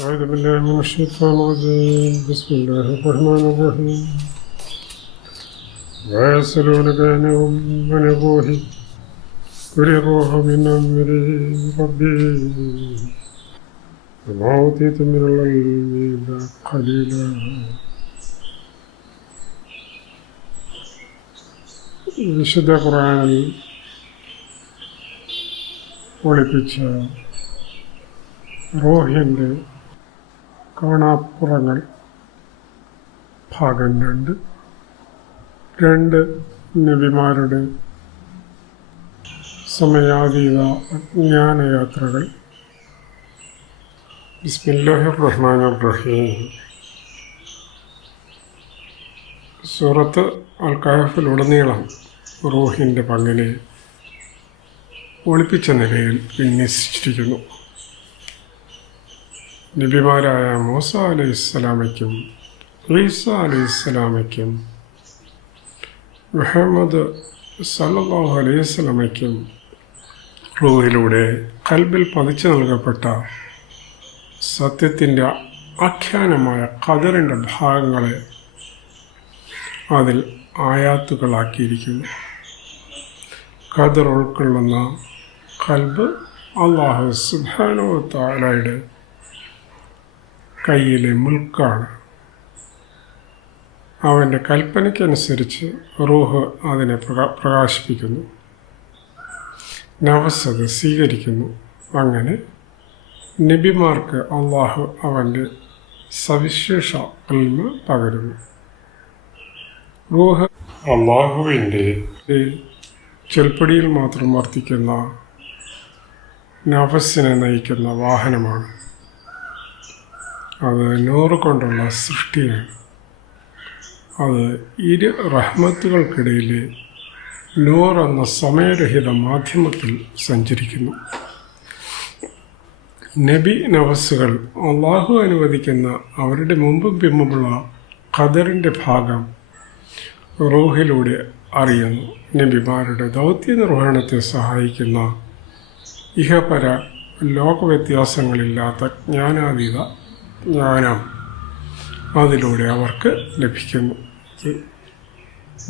أعوذ بالله من الشيطان الرجيم بسم الله الرحمن الرحيم ويسألونك عن الروح قل الروح من أمر ربي وما أوتيتم من العلم إلا قليلا. വിശുദ്ധ ഖുർആനിൽ ഒളിപ്പിച്ച റൂഹിൻ്റെ കാണാപ്പുറങ്ങൾ ഭാഗം രണ്ട് നബിമാരുടെ സമയാതീത ജ്ഞാനയാത്രകൾ. ബിസ്മില്ലാഹിർ റഹ്മാനിർ റഹീം. സൂറത്ത് അൽ കഹഫിലുടനീളം റൂഹിൻ്റെ പങ്കിനെ ഒളിപ്പിച്ച നിലയിൽ വിന്യസിച്ചിരിക്കുന്നു. നബിമാരായ മൂസ അലൈഹിസ്സലാമയ്ക്കും ഈസ അലൈഹിസ്സലാമയ്ക്കും മുഹമ്മദ് സല്ലല്ലാഹു അലൈഹി വസല്ലമയ്ക്കും റൂഹിലൂടെ കൽബിൽ പതിച്ചു നൽകപ്പെട്ട സത്യത്തിൻ്റെ ആഖ്യാനമായ ഖദറിൻ്റെ ഭാഗങ്ങളെ അതിൽ ആയാത്തുകളാക്കിയിരിക്കുന്നു. ഖദർ ഉൾക്കൊള്ളുന്ന കൽബ് അല്ലാഹു സുബ്ഹാനഹു വ തആലയുടെ കയ്യിലെ മുൽക്കാണ്. അവൻ്റെ കൽപ്പനയ്ക്കനുസരിച്ച് റൂഹ് അതിനെ പ്രകാശിപ്പിക്കുന്നു, നഫ്സ് അത് സ്വീകരിക്കുന്നു. അങ്ങനെ നബിമാർക്ക് അള്ളാഹു അവൻ്റെ സവിശേഷ ഇൽമ് പകരുന്നു. റൂഹ് അള്ളാഹുവിൻ്റെ ചെൽപ്പടിയിൽ മാത്രം വർത്തിക്കുന്ന നഫ്സിനെ നയിക്കുന്ന വാഹനമാണ്. അത് നൂറ് കൊണ്ടുള്ള സൃഷ്ടിയാണ്. അത് ഇരു റഹ്മത്തുകൾക്കിടയിലെ നൂർ എന്ന സമയരഹിത മാധ്യമത്തിൽ സഞ്ചരിക്കുന്നു. നബി നഫ്സുകൾ അള്ളാഹു അനുവദിക്കുന്ന അവരുടെ മുമ്പും പിമ്പുമുള്ള ഖദറിൻ്റെ ഭാഗം റൂഹിലൂടെ അറിയുന്നു. നബിമാരുടെ ദൗത്യ നിർവഹണത്തെ സഹായിക്കുന്ന ഇഹപര ലോകവ്യത്യാസങ്ങളില്ലാത്ത ജ്ഞാനാതീത ജ്ഞാനം അതിലൂടെ അവർക്ക് ലഭിക്കുന്നു.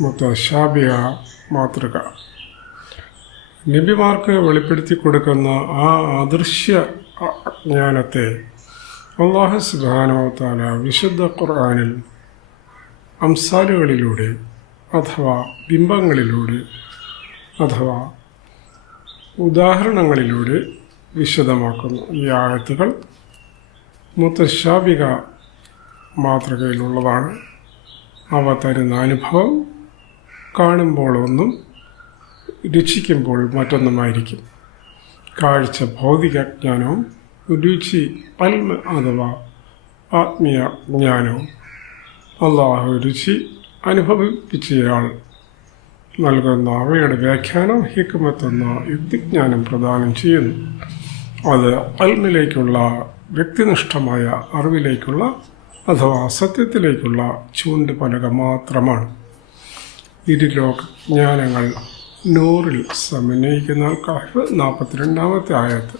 മുത്തശാബിഹ മാതൃക. നബിമാർക്ക് വെളിപ്പെടുത്തി കൊടുക്കുന്ന ആ അദൃശ്യ ജ്ഞാനത്തെ അല്ലാഹു സുബ്ഹാനഹു വ തആല വിശുദ്ധ ഖുർആനിൽ അംസാലുകളിലൂടെ അഥവാ ബിംബങ്ങളിലൂടെ അഥവാ ഉദാഹരണങ്ങളിലൂടെ വിശദമാക്കുന്നു. ഈ ആയത്തുകൾ മുത്തശാബിഹ മാതൃകയിലുള്ളതാണ്. അവ തരുന്ന അനുഭവം കാണുമ്പോൾ ഒന്നും രുചിക്കുമ്പോൾ മറ്റൊന്നുമായിരിക്കും. കാഴ്ച ഭൗതിക ജ്ഞാനവും രുചി അൽമ അഥവാ ആത്മീയ ജ്ഞാനവും. അള്ളാഹു രുചി അനുഭവിപ്പിച്ചയാൾ നൽകുന്ന അവയുടെ വ്യാഖ്യാനം ഹിക്മത്തെന്ന യുക്തിജ്ഞാനം പ്രദാനം ചെയ്യുന്നു. അത് അൽമിലേക്കുള്ള വ്യക്തിനിഷ്ഠമായ അറിവിലേക്കുള്ള അഥവാ സത്യത്തിലേക്കുള്ള ചൂണ്ടുപലക മാത്രമാണ്. ഇരുലോക ജ്ഞാനങ്ങൾ നൂറിൽ സമന്വയിക്കുന്ന കഹ്ഫ് 42-ാമത്തെ ആയത്ത്.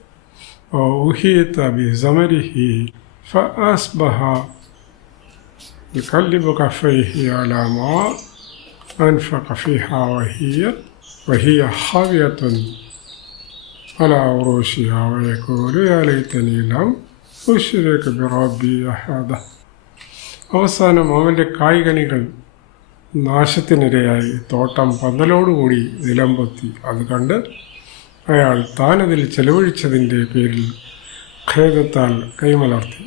ഊഹിയത ബിസമരിഹി ഫഅസ്ബഹ യുകല്ലിബു കഫൈഹി അലാ മാ അൻഫഖ ഫീഹാ വഹിയ ഹാവിയത്തുൻ അലാ ഉറൂശിഹാ വയഖൂലു യാ ലൈതനി ലം ഉശ്രിക ബിറബ്ബി അഹദ. അവസാനം അവൻ്റെ കായ്കനികൾ നാശത്തിനിരയായി തോട്ടം പന്തലോടുകൂടി നിലംപൊത്തി. അത് കണ്ട് അയാൾ താനതിൽ ചെലവഴിച്ചതിൻ്റെ പേരിൽ ഖേദത്താൽ കൈമലർത്തി.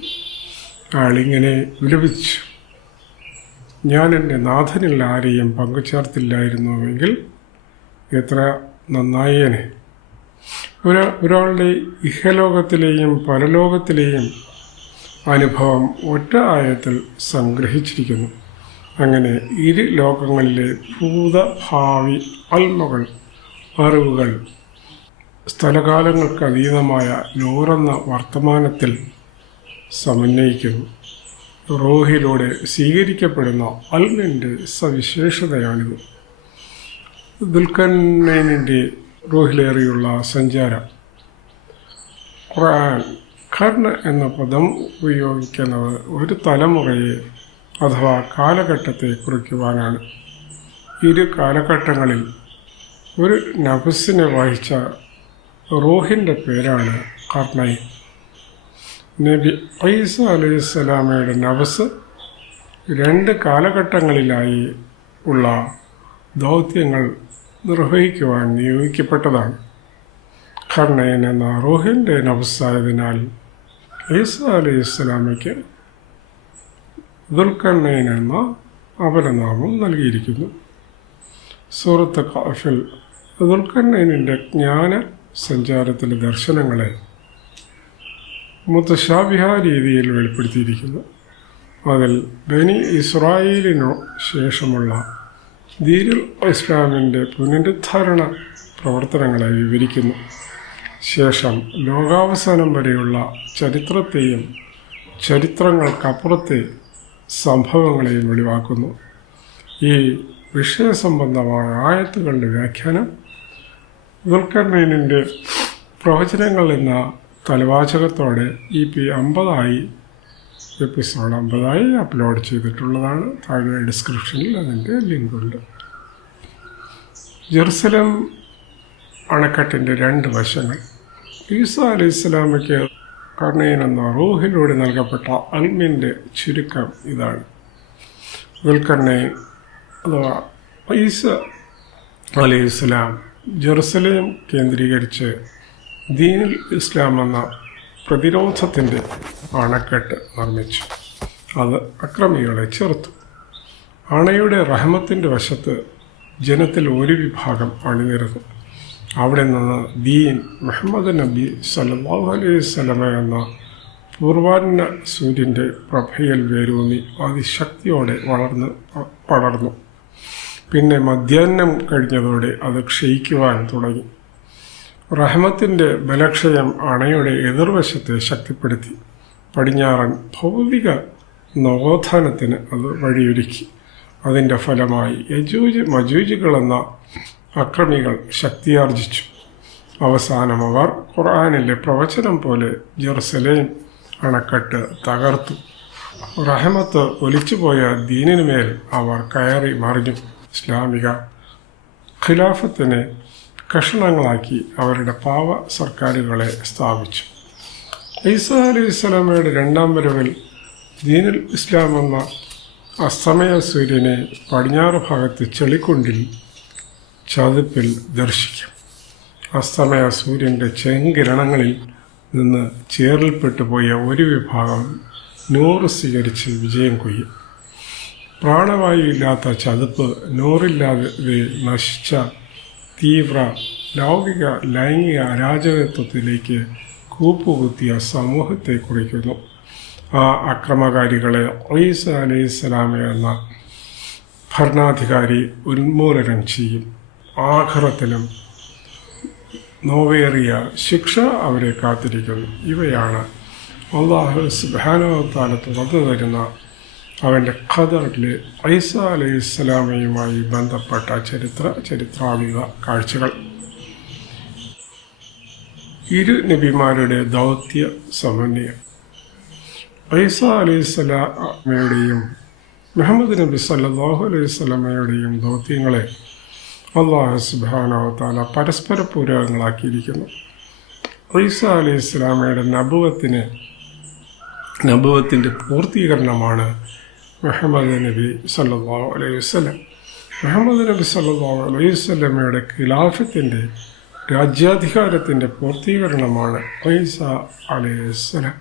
അയാളിങ്ങനെ വിലപിച്ചു, ഞാൻ എൻ്റെ നാഥനിൽ ആരെയും പങ്കുചേർത്തില്ലായിരുന്നുവെങ്കിൽ എത്ര നന്നായേനെ. ഒരാളുടെ ഇഹലോകത്തിലെയും പരലോകത്തിലെയും അനുഭവം ഒറ്റ ആയത്തിൽ സംഗ്രഹിച്ചിരിക്കുന്നു. അങ്ങനെ ഇരു ലോകങ്ങളിലെ ഭൂതഭാവി അൽമകൾ അറിവുകൾ സ്ഥലകാലങ്ങൾക്ക് അതീതമായ നൂറെന്ന വർത്തമാനത്തിൽ സമന്വയിക്കുന്നു. റൂഹിലൂടെ സ്വീകരിക്കപ്പെടുന്ന അൽമിൻ്റെ സവിശേഷതയാണിത്. ദുൽഖർനൈനിൻ്റെ റൂഹിലേറിയുള്ള സഞ്ചാരം. ഖുർആൻ ഖർൺ എന്ന പദം ഉപയോഗിക്കുന്നത് ഒരു തലമുറയെ അഥവാ കാലഘട്ടത്തെ കുറിക്കുവാനാണ്. ഇരു കാലഘട്ടങ്ങളിൽ ഒരു നഫ്സിനെ വഹിച്ച റൂഹിൻ്റെ പേരാണ് ഖർണൈൻ. നബി ഈസ അലൈഹിസ്സലാമയുടെ നഫ്സ് 2 കാലഘട്ടങ്ങളിലായി ഉള്ള ദൗത്യങ്ങൾ നിർവഹിക്കുവാൻ നിയോഗിക്കപ്പെട്ടതാണ്. ഖർണൈൻ എന്ന റൂഹിൻ്റെ നഫ്സായതിനാൽ ഈസ അലൈഹിസ്സലാമയ്ക്ക് ദുൽഖർനൈൻ എന്ന അപരനാമം നൽകിയിരിക്കുന്നു. സൂറത്ത് കഹ്ഫിൽ ദുൽഖർനൈനിൻ്റെ ജ്ഞാന സഞ്ചാരത്തിലെ ദർശനങ്ങളെ മുതശാബിഹ രീതിയിൽ വെളിപ്പെടുത്തിയിരിക്കുന്നു. അതിൽ ബനി ഇസ്രായേലിനു ശേഷമുള്ള ദീനുൽ ഇസ്ലാമിൻ്റെ പുനരുദ്ധാരണ പ്രവർത്തനങ്ങളെ വിവരിക്കുന്നു. ശേഷം ലോകാവസാനം വരെയുള്ള ചരിത്രത്തെയും ചരിത്രങ്ങൾക്കപ്പുറത്തെ സംഭവങ്ങളെയും വെളിവാക്കുന്നു. ഈ വിഷയസംബന്ധമായ ആയത്തുകളുടെ വ്യാഖ്യാനം ദുൽഖർനൈനിൻ്റെ പ്രവചനങ്ങൾ എന്ന തലവാചകത്തോടെ എപ്പിസോഡ് 50 അപ്ലോഡ് ചെയ്തിട്ടുള്ളതാണ്. താഴെ ഡിസ്ക്രിപ്ഷനിൽ അതിൻ്റെ ലിങ്കുണ്ട്. ജെറുസലം അണക്കെട്ടിൻ്റെ 2 വശങ്ങൾ. ഈസ അലൈഹിസ്സലാമയ്ക്ക് ഖർണൈൻ എന്ന റൂഹിലൂടെ നൽകപ്പെട്ട അൽമിൻ്റെ ചുരുക്കം ഇതാണ്. ദുൽഖർനൈൻ അഥവാ ഈസ അലൈഹിസ്സലാം ജെറുസലേം കേന്ദ്രീകരിച്ച് ദീനുൽ ഇസ്ലാം എന്ന പ്രതിരോധത്തിൻ്റെ അണക്കെട്ട് നിർമ്മിച്ചു. അത് അക്രമികളെ ചെറുത്തു. അണയുടെ റഹ്മത്തിൻ്റെ വശത്ത് ജനത്തിൽ ഒരു വിഭാഗം അണിനിരന്നു. അവിടെ നിന്ന് ദീൻ മുഹമ്മദ് നബി സല്ലല്ലാഹു അലൈഹി വസല്ലമ എന്ന പൂർവാന്ന സൂര്യൻ്റെ പ്രഭയിൽ വേരൂന്നി അതിശക്തിയോടെ പടർന്നു. പിന്നെ മധ്യാഹ്നം കഴിഞ്ഞതോടെ അത് ക്ഷയിക്കുവാൻ തുടങ്ങി. റഹ്മത്തിൻ്റെ ബലക്ഷയം അണയുടെ എതിർവശത്തെ ശക്തിപ്പെടുത്തി. പടിഞ്ഞാറൻ ഭൗതിക നവോത്ഥാനത്തിന് അത് വഴിയൊരുക്കി. അതിൻ്റെ ഫലമായി യജൂജ് മജൂജുകളെന്ന അക്രമികൾ ശക്തിയാർജിച്ചു. അവസാനം അവർ ഖുർആനിലെ പ്രവചനം പോലെ ജെറുസലേം അണക്കെട്ട് തകർത്തു. റഹ്മത്ത് ഒലിച്ചുപോയ ദീനിനുമേൽ അവർ കയറി മറിഞ്ഞു. ഇസ്ലാമിക ഖിലാഫത്തിനെ കഷണങ്ങളാക്കി അവരുടെ പാവ സർക്കാരുകളെ സ്ഥാപിച്ചു. ഈസ അലൈഹിസ്സലാമയുടെ 2ാം വരവിൽ ദീനുൽ ഇസ്ലാം എന്ന അസ്തമയ സൂര്യനെ പടിഞ്ഞാറ് ഭാഗത്ത് ചെളിക്കുണ്ടിൽ ചതുപ്പിൽ ദർശിക്കും. അസ്തമയ സൂര്യൻ്റെ ചെങ്കിരണങ്ങളിൽ നിന്ന് ചേറിൽപ്പെട്ടുപോയ ഒരു വിഭാഗം നൂറ് സ്വീകരിച്ച് വിജയം കൊയ്യും. പ്രാണവായു ഇല്ലാത്ത ചതുപ്പ് നൂറില്ലാതെ നശിച്ച തീവ്ര ലൈംഗിക അരാജകത്വത്തിലേക്ക് കൂപ്പുകുത്തിയ സമൂഹത്തെ കുറിക്കുന്നു. ആ അക്രമകാരികളെ ഈസ അലൈഹിസ്സലാമ എന്ന ഭരണാധികാരി ഉന്മൂലനം ചെയ്യും. ആഖിറത്തിലും നോവേറിയ ശിക്ഷ അവരെ കാത്തിരിക്കുന്നു. ഇവയാണ് അല്ലാഹു സുബ്ഹാനഹു വ തആല തുറന്നു തരുന്ന അവൻ്റെ ഖദറിലെ ഈസ അലൈഹിസ്സലാമയുമായി ബന്ധപ്പെട്ട ചരിത്രാത്മക കാഴ്ചകൾ. ഇരു നബിമാരുടെ ദൗത്യ സമന്വയം. ഈസ അലൈഹിസ്സലാമയുടെയും മുഹമ്മദ് നബി സല്ലല്ലാഹു അലൈഹി വസല്ലമയുടെയും ദൗത്യങ്ങളെ അല്ലാഹു സുബ്ഹാനഹു വ തആല പരസ്പര പൂരകങ്ങളാക്കിയിരിക്കുന്നു. ഈസ അലൈഹിസ്സലാമയുടെ നബുവത്തിൻ്റെ പൂർത്തീകരണമാണ് മുഹമ്മദ് നബി സല്ലല്ലാഹു അലൈഹി വസല്ലം. മുഹമ്മദ് നബി സല്ലല്ലാഹു അലൈഹി വസല്ലമയുടെ ഖിലാഫത്തിൻ്റെ രാജ്യാധികാരത്തിൻ്റെ പൂർത്തീകരണമാണ് ഈസ അലൈഹിസ്സലാം.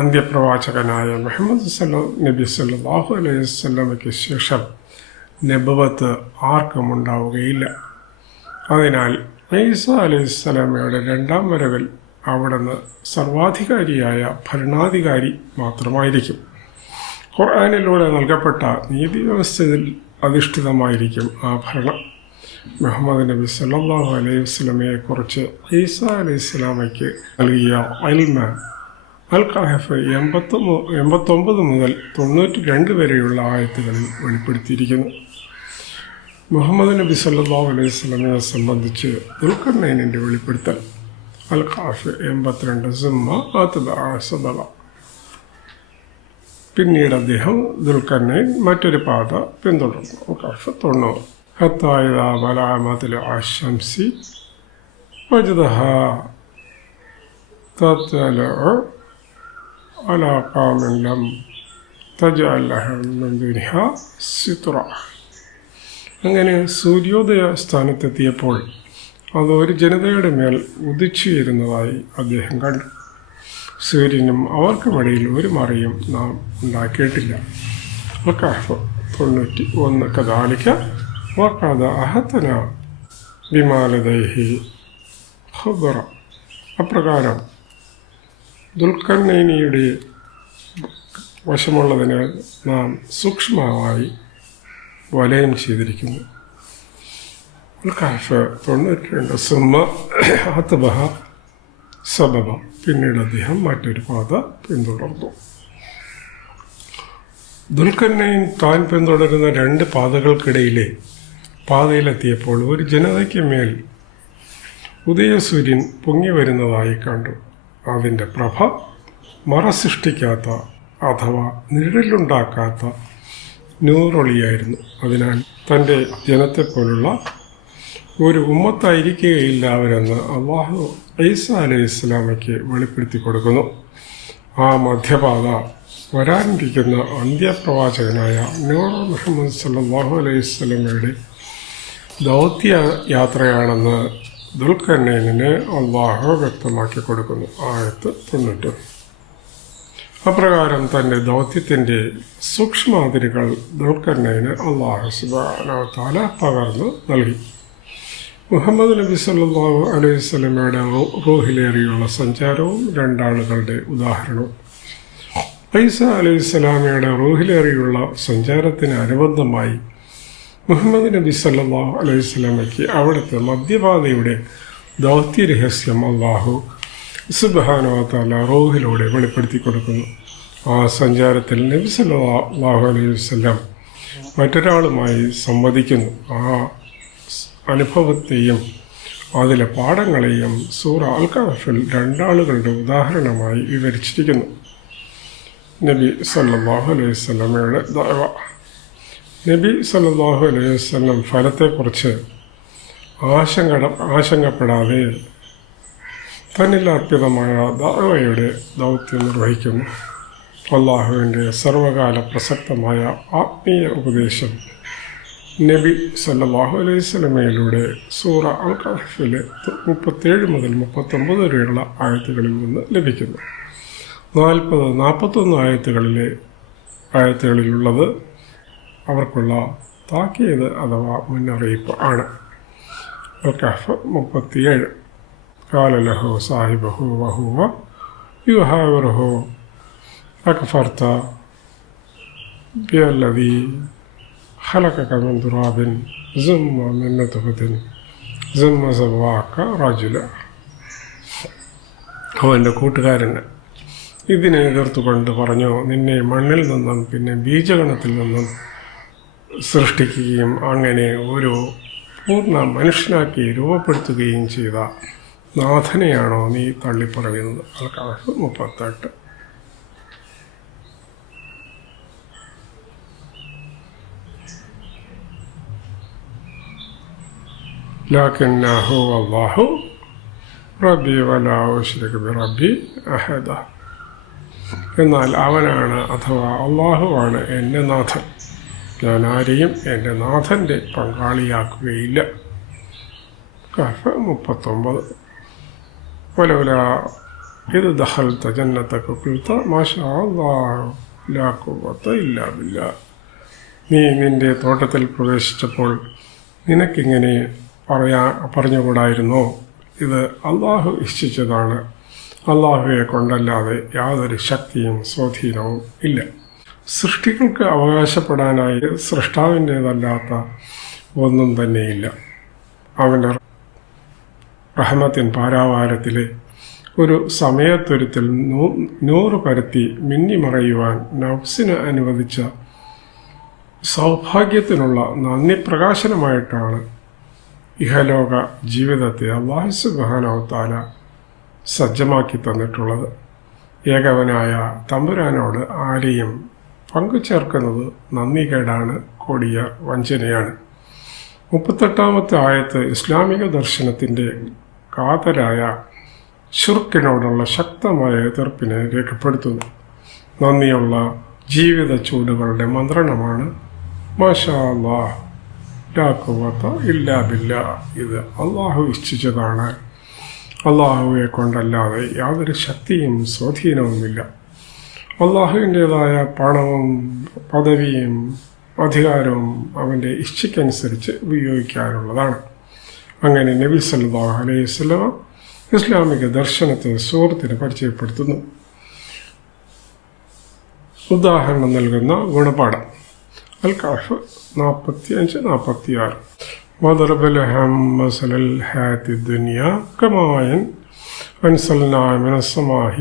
അന്ത്യപ്രവാചകനായ മുഹമ്മദ് നബി സല്ലല്ലാഹു അലൈഹി വസല്ലമയ്ക്ക് ശേഷം നബുവത്ത് ആർക്കും ഉണ്ടാവുകയില്ല. അതിനാൽ ഈസ അലൈഹിസ്സലാമയുടെ 2ാം വരവിൽ അവിടുന്ന് സർവാധികാരിയായ ഭരണാധികാരി മാത്രമായിരിക്കും. ഖുർആനിലൂടെ നൽകപ്പെട്ട നീതിവ്യവസ്ഥയിൽ അധിഷ്ഠിതമായിരിക്കും ആ ഭരണം. മുഹമ്മദ് നബി സല്ലല്ലാഹു അലൈഹി വസല്ലമയെക്കുറിച്ച് ഈസ അലൈഹിസ്സലാമയ്ക്ക് നൽകിയ ഇൽമ അൽ-കഹഫ് 89 മുതൽ 92 വരെയുള്ള ആയത്തുകളിൽ വെളിപ്പെടുത്തിയിരിക്കുന്നു. മുഹമ്മദ് നബി സല്ലല്ലാഹു അലൈഹി വസല്ലമയെ സംബന്ധിച്ച് ദുൽഖർനൈനിൻ്റെ വെളിപ്പെടുത്തൽ. അൽ ഖാഫ് 82 സുമ്മ അത്ബഅ സബബ. പിന്നീട് അദ്ദേഹം ദുൽഖർനൈൻ മറ്റൊരു പാത പിന്തുടർന്നു. അൽ ഖാഫ് 90. ഹത്താ ഇദാ ബലഅ മത്ലഅ അശംസി വജദഹാ തത്ലഉ അലാ ഖൗമിൻ ലം തജ്അൽ ലഹും മിൻ ദുനിഹാ സിത്റ. അങ്ങനെ സൂര്യോദയ സ്ഥാനത്തെത്തിയപ്പോൾ അത് ഒരു ജനതയുടെ മേൽ ഉദിച്ചുയരുന്നതായി അദ്ദേഹം കണ്ടു. സൂര്യനും അവർക്കുമിടയിൽ ഒരു മറയും നാം ഉണ്ടാക്കിയിട്ടില്ല. വഖഫ് 91. കദാലിക വഖദ അഹതന ബിമാലദൈഹി ഖബറ. അപ്രകാരം ദുൽഖർനൈനിയുടെ വശമുള്ളതിന് നാം സൂക്ഷ്മമായി വലയം ചെയ്തിരിക്കുന്നു. വഖഫ് 92 സുമ്മ അത്ബഅ സബബ. പിന്നീട് അദ്ദേഹം മറ്റൊരു പാത പിന്തുടർന്നു. ദുൽഖർനൈൻ താൻ പിന്തുടരുന്ന 2 പാതകൾക്കിടയിലെ പാതയിലെത്തിയപ്പോൾ ഒരു ജനതയ്ക്ക് മേൽ ഉദയസൂര്യൻ പൊങ്ങി വരുന്നതായി കണ്ടു. അതിൻ്റെ പ്രഭ മറ സൃഷ്ടിക്കാത്ത അഥവാ നിഴലുണ്ടാക്കാത്ത നൂറൊളിയായിരുന്നു. അതിനാൽ തൻ്റെ ജനത്തെപ്പോലുള്ള ഒരു ഉമ്മത്തായിരിക്കുകയില്ല അവരെന്ന് അള്ളാഹു ഈസാ അലൈഹിസ്സലാമയ്ക്ക് വെളിപ്പെടുത്തി കൊടുക്കുന്നു. ആ മധ്യപാത വരാനിരിക്കുന്ന അന്ത്യപ്രവാചകനായ നൂർ മുഹമ്മദ് സല്ലല്ലാഹു അലൈഹി വസല്ലമയുടെ ദൗത്യ യാത്രയാണെന്ന് ദുൽഖർനൈനിന് അള്ളാഹു വ്യക്തമാക്കി കൊടുക്കുന്നു. ആയത്ത് 90. അപ്രകാരം തൻ്റെ ദൗത്യത്തിൻ്റെ സൂക്ഷ്മാതിരുകൾ ദുൽഖർനൈന് അള്ളാഹു സുബ്ഹാനഹു വ തആല പകർന്നു നൽകി. മുഹമ്മദ് നബി സല്ലല്ലാഹു അലൈഹി വസല്ലമയുടെ റൂഹിലേറിയുള്ള സഞ്ചാരവും 2 ആളുകളുടെ ഉദാഹരണവും. ഈസാ അലൈഹിസ്സലാമയുടെ റൂഹിലേറിയുള്ള സഞ്ചാരത്തിന് അനുബന്ധമായി മുഹമ്മദ് നബി സല്ലല്ലാഹു അലൈഹി വസല്ലമയ്ക്ക് അവിടുത്തെ മധ്യപാതയുടെ ദൗത്യരഹസ്യം അള്ളാഹു സുബ്ഹാനഹു വ തആല റൂഹിലൂടെ വെളിപ്പെടുത്തി കൊടുക്കുന്നു. ആ സഞ്ചാരത്തിൽ നബി സല്ലല്ലാഹു അലൈഹി വസല്ലം മറ്റൊരാളുമായി സംവദിക്കുന്നു. ആ അനുഭവത്തെയും അതിലെ പാഠങ്ങളെയും സൂറ അൽ കഹഫിൽ 2 ആളുകളുടെ ഉദാഹരണമായി വിവരിച്ചിരിക്കുന്നു. നബി സല്ലല്ലാഹു അലൈഹി വസല്ലമയുടെ ദഅവ. നബി സല്ലല്ലാഹു അലൈഹി വസല്ലം ഫലത്തെക്കുറിച്ച് ആശങ്കപ്പെടാതെ തന്നിൽ അർപ്പിതമായ ദഅവയുടെ ദൗത്യം നിർവഹിക്കുന്നു. അള്ളാഹുവിൻ്റെ സർവകാല പ്രസക്തമായ ആത്മീയ ഉപദേശം നബി സല്ലല്ലാഹു അലൈഹി വസല്ലമയിലൂടെ സൂറ അൽ കഹഫിലെ 37 മുതൽ 39 വരെയുള്ള ആയത്തുകളിൽ നിന്ന് ലഭിക്കുന്നു. 40-41 ആയത്തുകളിലുള്ളത് അവർക്കുള്ള താക്കീത് അഥവാ മുന്നറിയിപ്പ് ആണ്. അൽ കഹഫ് 37. ഖാല ലഹു സാഹിബഹു വഹുവ യുഹാവിറുഹു അക്ഫർത ബില്ലദീ ഖലഖക മിൻ തുറാബിൻ സുമ്മ മിൻ നത്ഫത്തിൻ സുമ്മ സവ്വാക റജുല. അവൻ്റെ കൂട്ടുകാരന് ഇതിനെ എതിർത്തുകൊണ്ട് പറഞ്ഞു, നിന്നെ മണ്ണിൽ നിന്നും പിന്നെ ബീജഗണത്തിൽ നിന്നും സൃഷ്ടിക്കുകയും അങ്ങനെ ഒരു പൂർണ്ണ മനുഷ്യനാക്കി രൂപപ്പെടുത്തുകയും ചെയ്ത നാഥനെയാണോ നീ തള്ളിപ്പറയുന്നത്? അൽ കഹഫ് 38. ലാകിന്നഹു അല്ലാഹു റബ്ബി വലാ ഉശ്രികു ബിറബ്ബി അഹദ. എന്നാൽ അവനാണ് അഥവാ അള്ളാഹുവാണ് എൻ്റെ നാഥൻ, ഞാൻ ആരെയും എൻ്റെ നാഥൻ്റെ പങ്കാളിയാക്കുകയില്ല. കഹഫ് 39. വലൗലാ ഇദ് ദഖൽത ജന്നതക ഖുൽത മാഷാ അല്ലാഹു ലാ ഖുവത ഇല്ലാ ബില്ലാഹ്. നീ നിൻ്റെ തോട്ടത്തിൽ പ്രവേശിച്ചപ്പോൾ നിനക്കിങ്ങനെ പറഞ്ഞുകൂടായിരുന്നോ, ഇത് അള്ളാഹു ഇച്ഛിച്ചതാണ്, അള്ളാഹുവെ കൊണ്ടല്ലാതെ യാതൊരു ശക്തിയും സ്വാധീനവും ഇല്ല. സൃഷ്ടികൾക്ക് അവകാശപ്പെടാനായി സൃഷ്ടാവിൻ്റേതല്ലാത്ത ഒന്നും തന്നെയില്ല. അവൻ്റെ റഹ്മത്തിൻ പാരാവാരത്തിലെ ഒരു സമയത്തൊരുത്തിൽ 100 പരത്തി മിന്നിമറയുവാൻ നഫ്സിന് അനുവദിച്ച സൗഭാഗ്യത്തിനുള്ള നന്ദി പ്രകാശനമായിട്ടാണ് ഇഹലോക ജീവിതത്തെ അല്ലാഹു സുബ്ഹാനഹു വ തആല സജ്ജമാക്കി തന്നിട്ടുള്ളത്. ഏകവനായ തമ്പുരാനോട് ആരെയും പങ്കുചേർക്കുന്നത് നന്ദികേടാണ്, കൊടിയ വഞ്ചനയാണ്. 38-ാമത്തെ ആയത്ത് ഇസ്ലാമിക ദർശനത്തിൻ്റെ കാതലായ ശിർക്കിനോടുള്ള ശക്തമായ എതിർപ്പിനെ രേഖപ്പെടുത്തുന്നു. നന്ദിയുള്ള ജീവിത ചൂടുകളുടെ മന്ത്രണമാണ് മാഷാ അല്ലാഹ് ലാ ഖുവത ഇല്ലാ ബില്ലാ. ഇത് അള്ളാഹു ഇച്ഛിച്ചതാണ്. അള്ളാഹുവെ കൊണ്ടല്ലാതെ യാതൊരു ശക്തിയും സ്വാധീനവുമില്ല. അള്ളാഹുവിൻ്റേതായ പണവും പദവിയും അധികാരവും അവൻ്റെ ഇച്ഛയ്ക്കനുസരിച്ച് ഉപയോഗിക്കാനുള്ളതാണ്. അങ്ങനെ നബി സല്ലല്ലാഹു അലൈഹി വസല്ലം ഇസ്ലാമിക ദർശനത്തെ സുഹൃത്തിന് പരിചയപ്പെടുത്തുന്നു. ഉദാഹരണം നൽകുന്ന ഗുണപാഠം അൽ-കഹ്ഫ് 45-46. وضرب لهم مثل الحياة الدنيا كماء أنزلناه من السماء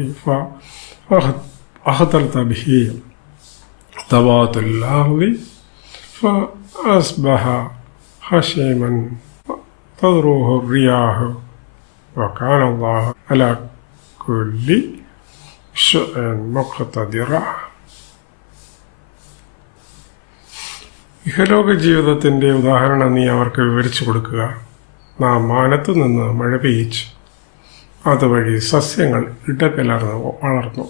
فأخضرت به نبات الأرض فأصبح هشيما تذروه الرياح وكان الله على كل شيء مقتدرا. ഇഹലോക ജീവിതത്തിൻ്റെ ഉദാഹരണം നീ അവർക്ക് വിവരിച്ചു കൊടുക്കുക. നാം മാനത്തു നിന്ന് മഴ പെയ്യിച്ചു, അതുവഴി സസ്യങ്ങൾ ഇടകലർന്ന് വളർന്നു.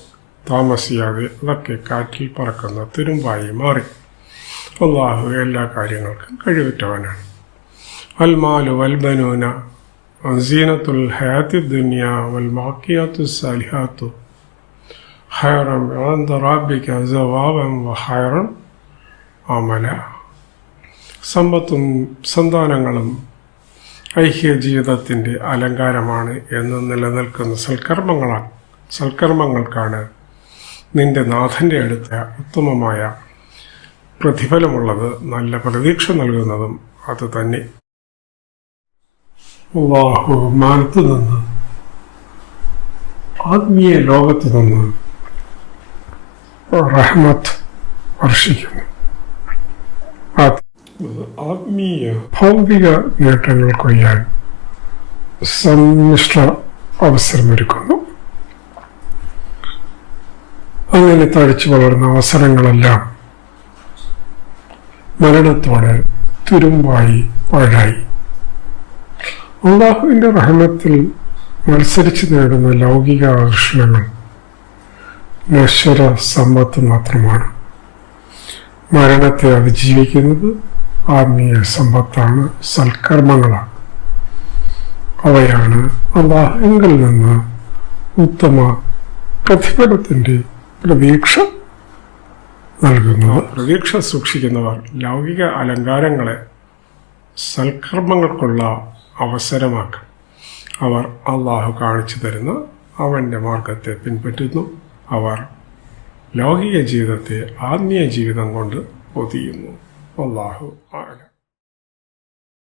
താമസിയാതെ അതൊക്കെ കാറ്റിൽ പറക്കുന്ന തുരുമ്പായി മാറി. അല്ലാഹു എല്ലാ കാര്യങ്ങൾക്കും കഴിവുറ്റവനാണ്. അൽമാലു വൽബനൂന സീനത്തുൽ ഹയാത്തി ദുനിയ വൽ ബാഖിയാത്തു സാലിഹാത്തു ഖൈറൻ ഇൻദ റബ്ബിക സവാബൻ വ ഖൈറൻ അമല. സമ്പത്തും സന്താനങ്ങളും ഐക്യ ജീവിതത്തിൻ്റെ അലങ്കാരമാണ് എന്ന് നിലനിൽക്കുന്ന സൽക്കർമ്മങ്ങൾക്കാണ് നിന്റെ നാഥൻ്റെ അടുത്ത ഉത്തമമായ പ്രതിഫലമുള്ളത്. നല്ല പ്രതീക്ഷ നൽകുന്നതും അത് തന്നെ. അല്ലാഹു മാനത്തു നിന്ന്, ആത്മീയ ലോകത്തു നിന്ന് റഹ്മത്ത് വർഷിക്കുന്നു. ആത്മീയ ഭൗതിക നേട്ടങ്ങൾ കൊയ്യാൻ സമ്മിശ്ര അവസരമൊരുക്കുന്നു. അങ്ങനെ തഴച്ചു വളർന്ന അവസരങ്ങളെല്ലാം മരണത്തോടെ തുരുമ്പായി പാഴായി. അല്ലാഹുവിൻ്റെ റഹ്മത്തിൽ മത്സരിച്ച് നേടുന്ന ലൗകിക ആകർഷണങ്ങൾ നശ്വര സമ്പത്ത് മാത്രമാണ്. മരണത്തെ അതിജീവിക്കുന്നത് ആത്മീയ സമ്പത്താണ്, സൽക്കർമ്മങ്ങളാണ്. അവയാണ് അല്ലാഹുവിൽ നിന്ന് ഉത്തമ പ്രതിഫലത്തിൻ്റെ പ്രതീക്ഷ നൽകുന്നത്. പ്രതീക്ഷ സൂക്ഷിക്കുന്നവർ ലൗകിക അലങ്കാരങ്ങളെ സൽക്കർമ്മങ്ങൾക്കുള്ള അവസരമാക്കും. അവർ അല്ലാഹു കാണിച്ചു തരുന്ന അവൻ്റെ മാർഗത്തെ പിൻപറ്റുന്നു. അവർ ലൗകിക ജീവിതത്തെ ആത്മീയ ജീവിതം കൊണ്ട് പൊതിയുന്നു. അല്ലാഹു ആലം.